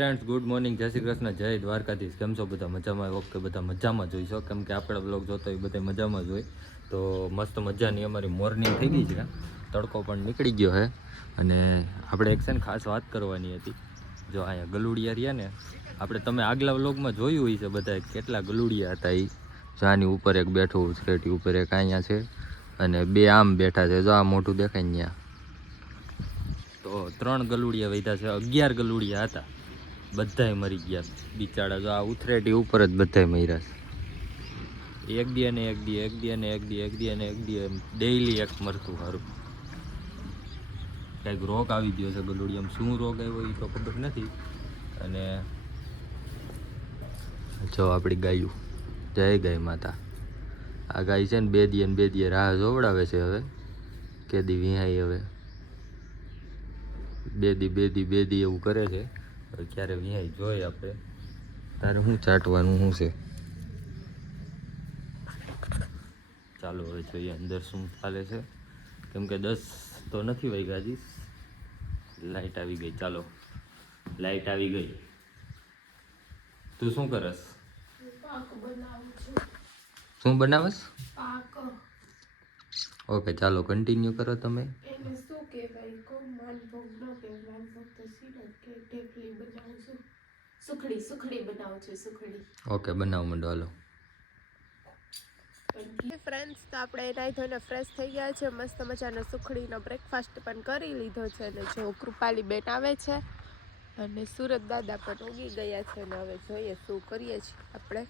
Friends good morning, જય શ્રી કૃષ્ણ, જય દ્વારકાધીશ. કેમ છો બધા? મજામાં? ઓકે, બધા મજામાં જોઈશો, કેમ કે આપણા બ્લોગ જોતો હોય બધા મજામાં જ હોય. તો મસ્ત મજાની અમારી મોર્નિંગ થઈ ગઈ છે, તડકો પણ નીકળી ગયો છે. અને આપણે એક છે ને ખાસ વાત કરવાની હતી. જો અહીંયા ગલુડિયા રહ્યા ને, આપણે તમે આગલા વ્લોગમાં જોયું હોય છે બધા કેટલા ગલુડિયા હતા. એ જાની ઉપર એક બેઠું, સ્કેટી ઉપર એક અહીંયા છે, અને બે આમ બેઠા છે. જો આ મોટું દેખાય ને ત્યાં. તો 3 ગલુડિયા વૈધા છે, 11 ગલુડિયા હતા, બધાય મરી ગયા બિચારા. જો આ ઉથરેટી ઉપર જ બધાય મર્યા છે. એક દી અને એક દી, એક દી અને એક દી, એક દી અને એક દી, ડેઈલી એક મરતું. સારું કંઈક રોગ આવી ગયો છે ગલુડિયામાં. શું રોગ આવ્યો એ તો ખબર નથી. અને જો આપણી ગાયું, જય ગાય માતા. આ ગાય છે ને 2 દી અને 2 દી રાહ જોવડાવે છે. હવે કેદી વિહાય, હવે 2 દી એવું કરે છે. ક્યારે વિહાય જોઈએ આપણે. તારે શું ચાટવાનું શું છે? ચાલો હવે જોઈએ અંદર શું ચાલે છે, કેમ કે 10 તો નથી વાગ્યા હજી. લાઈટ આવી ગઈ. ચાલો, લાઈટ આવી ગઈ. તું શું કરસ? શું બનાવસ? ઓકે, ચાલો કન્ટિન્યુ કરો તમે. સુખડી બનાવું છું. ઓકે, બનાવ માંડો, હાલો. ફ્રેન્ડ્સ, તો આપણે નાઈ ધોઈને ફ્રેશ થઈ ગયા છે. મસ્ત મજાનો સુખડીનો બ્રેકફાસ્ટ પણ કરી લીધો છે. અને જો કૃપાલી બેન આવે છે અને સુરત દાદા પણ ઉગી ગયા છે. અને હવે જોઈએ શું કરીએ છીએ આપણે,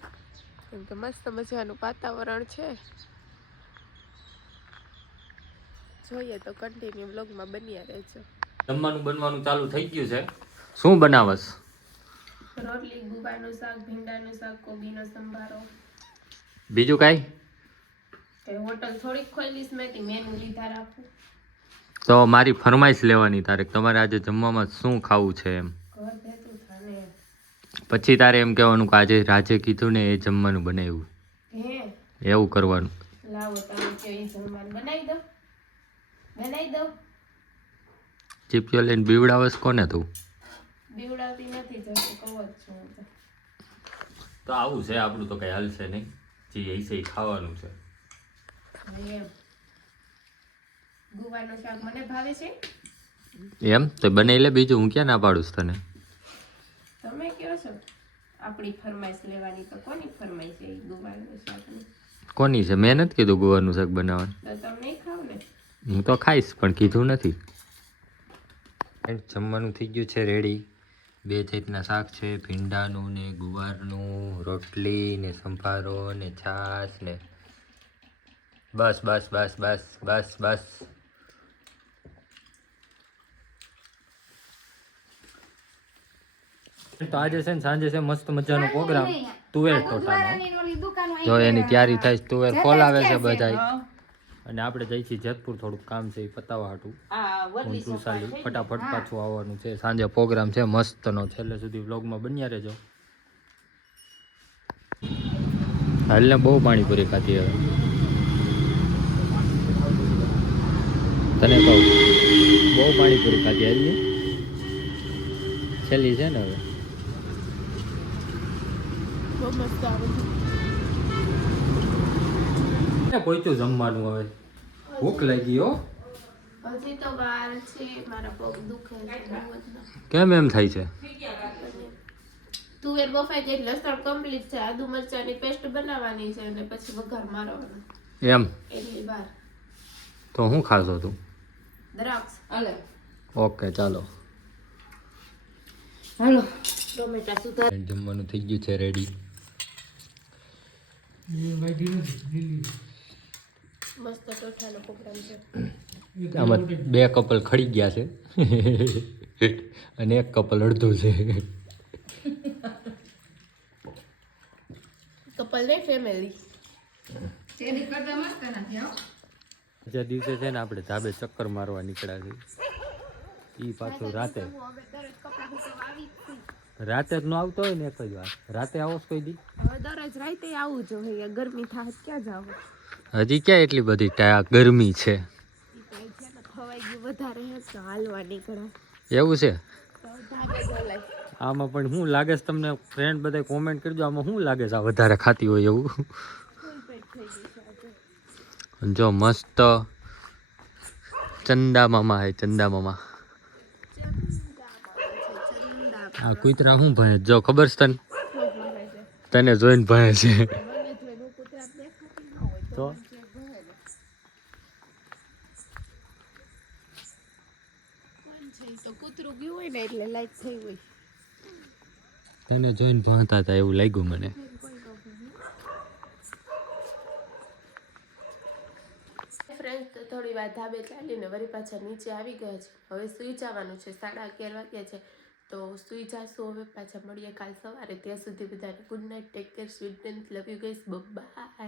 કેમ કે મસ્ત મજાનું વાતાવરણ છે. જોઈએ તો કન્ટિન્યુ વ્લોગમાં બન્યા રહેજો. જમવાનું બનવાનું ચાલુ થઈ ગયું છે. શું બનાવસ? રોટલી, ગુવારનું શાક, ભીંડાનું શાક, કોબીનો સંભારો. બીજું કાંઈ? હોટલ થોડીક ખોલીશ મેં, મેનુ લીધા રાખું. તો મારી ફરમાઈશ લેવાની તારે, તમારે આજે જમવામાં શું ખાવું છે એમ. ઘર ભેતું થાને. પછી તારે એમ કહેવાનું કે આજે રાજે કીધું ને એ જમવાનું બનાવ્યું. હે એવું કરવાનું. લાવો તમે કે એ જમવાનું બનાવી દો. બનાવી દો. ચીપિયો લઈને બીવડાવસ કોને તું? બીવડાવતી નથી, જતું કહું જ છું. તો આવું છે આપણું, તો કઈ હાલશે નહીં. જે હશે એ ખાવાનું છે. એમ ગુવારનું શાક મને ભાવે છે. એમ તો બનાવી લે, બીજું હું ક્યાં ના પાડું છું તને. તમે કહો છો આપણી ફરમાઈશ લેવાની, તો કોની ફરમાઈશ છે ગુવારનું શાકની? કોની છે? મેં નથી કીધું ગુવારનું શાક બનાવવાનું. તો તમે નહીં ખાવ ને? હું તો ખાઈશ પણ કીધું નથી. જમવાનું થઈ ગયું છે રેડી. 2 જાતના શાક છે, ભીંડાનું ને ગુવારનું, રોટલી ને સંભારો ને છાશ ને બસ બસ બસ બસ બસ બસ. તો આજે છે ને સાંજે છે મસ્ત મજાનો પ્રોગ્રામ તુવેર ટોટાનો. જો એની તૈયારી થાય છે, તુવેર ખોલાવે છે બધાય. અને આપણે જઈ છીએ જેતપુર, થોડુંક કામ છે એ પતાવવા હાટું. ફટાફટ પાછું આવવાનું છે. સાંજે પ્રોગ્રામ છે મસ્તનો, છેલ્લે સુધી વ્લોગમાં બન્યા રહેજો. હાલને બહુ પાણીપુરી ખાધી હવે. તને કહું, બહુ પાણીપુરી ખાધી હાલની, છેલ્લી છે ને હવે. બહુ મસ્ત આવે છે. પહોંચ્યું જમવાનું, હવે ભૂખ લાગી હો. હજી તો વાર છે, મારા પગ દુખે છે. કેમ એમ થાય છે? તુવેર બફાઈ ગઈ, લસણ કમ્પ્લીટ છે, આદુ મરચાની પેસ્ટ બનાવવાની છે અને પછી વઘાર મારવાનો. એમ એટલી વાર. તો હું ખાશો તું? દ્રાક્ષ. હાલે. ઓકે, ચાલો હાલો. ટોમેટા સુધાર. જમવાનું થઈ ગયું છે રેડી. મસ્ત ટોઠાનો પ્રોગ્રામ છે. આમાં 2 કપલ ખડી ગયા છે અને 1 કપલ અડધું છે. કપલ ને ફેમિલી. જે દિવસે છે ને આપણે ધાબે ચક્કર મારવા નીકળ્યા છે, ઈ પાછું રાતે. રાતે જ ન આવતો હોય ને એક જ વાર. રાતે આવો છો કોઈ દી? હવે દરરોજ રાતે આવું જોઈએ, ગરમી થાય ક્યાં જાવ. હજી ક્યાં એટલી બધી ગરમી છે. ખવાઈ ગયું વધારે હે તો હાલવા નીકળ્યા. એવું છે? આમાં પણ શું લાગે છે તમને ફ્રેન્ડ બધા કોમેન્ટ કરજો આમાં શું લાગે છે આ વધારે ખાતી હોય એવું ફૂલ પેટ થઈ ગઈ છે આજે. જો મસ્ત ચંદા મામા હે ચંદા મામા આ કૂતરા શું ભણે જો ખબર છે તને તને જોઈને ભણે છે તો કૂતરું ગયું હોય ને એટલે લાઈક થઈ હોય. તને જોઈને ભણતા હતા એવું લાગ્યું મને. ફ્રેન્ડ્સ તો થોડી વાર ધાબે ચાલીને વળી પાછા નીચે આવી ગયા છે. હવે સૂઈ જવાનું છે, 11:30 વાગ્યા છે તો સૂઈ જાશું. હવે પાછા મળીએ કાલ સવારે. ત્યાં સુધી બધાને good night, take care, sweet dreams, love you guys, by.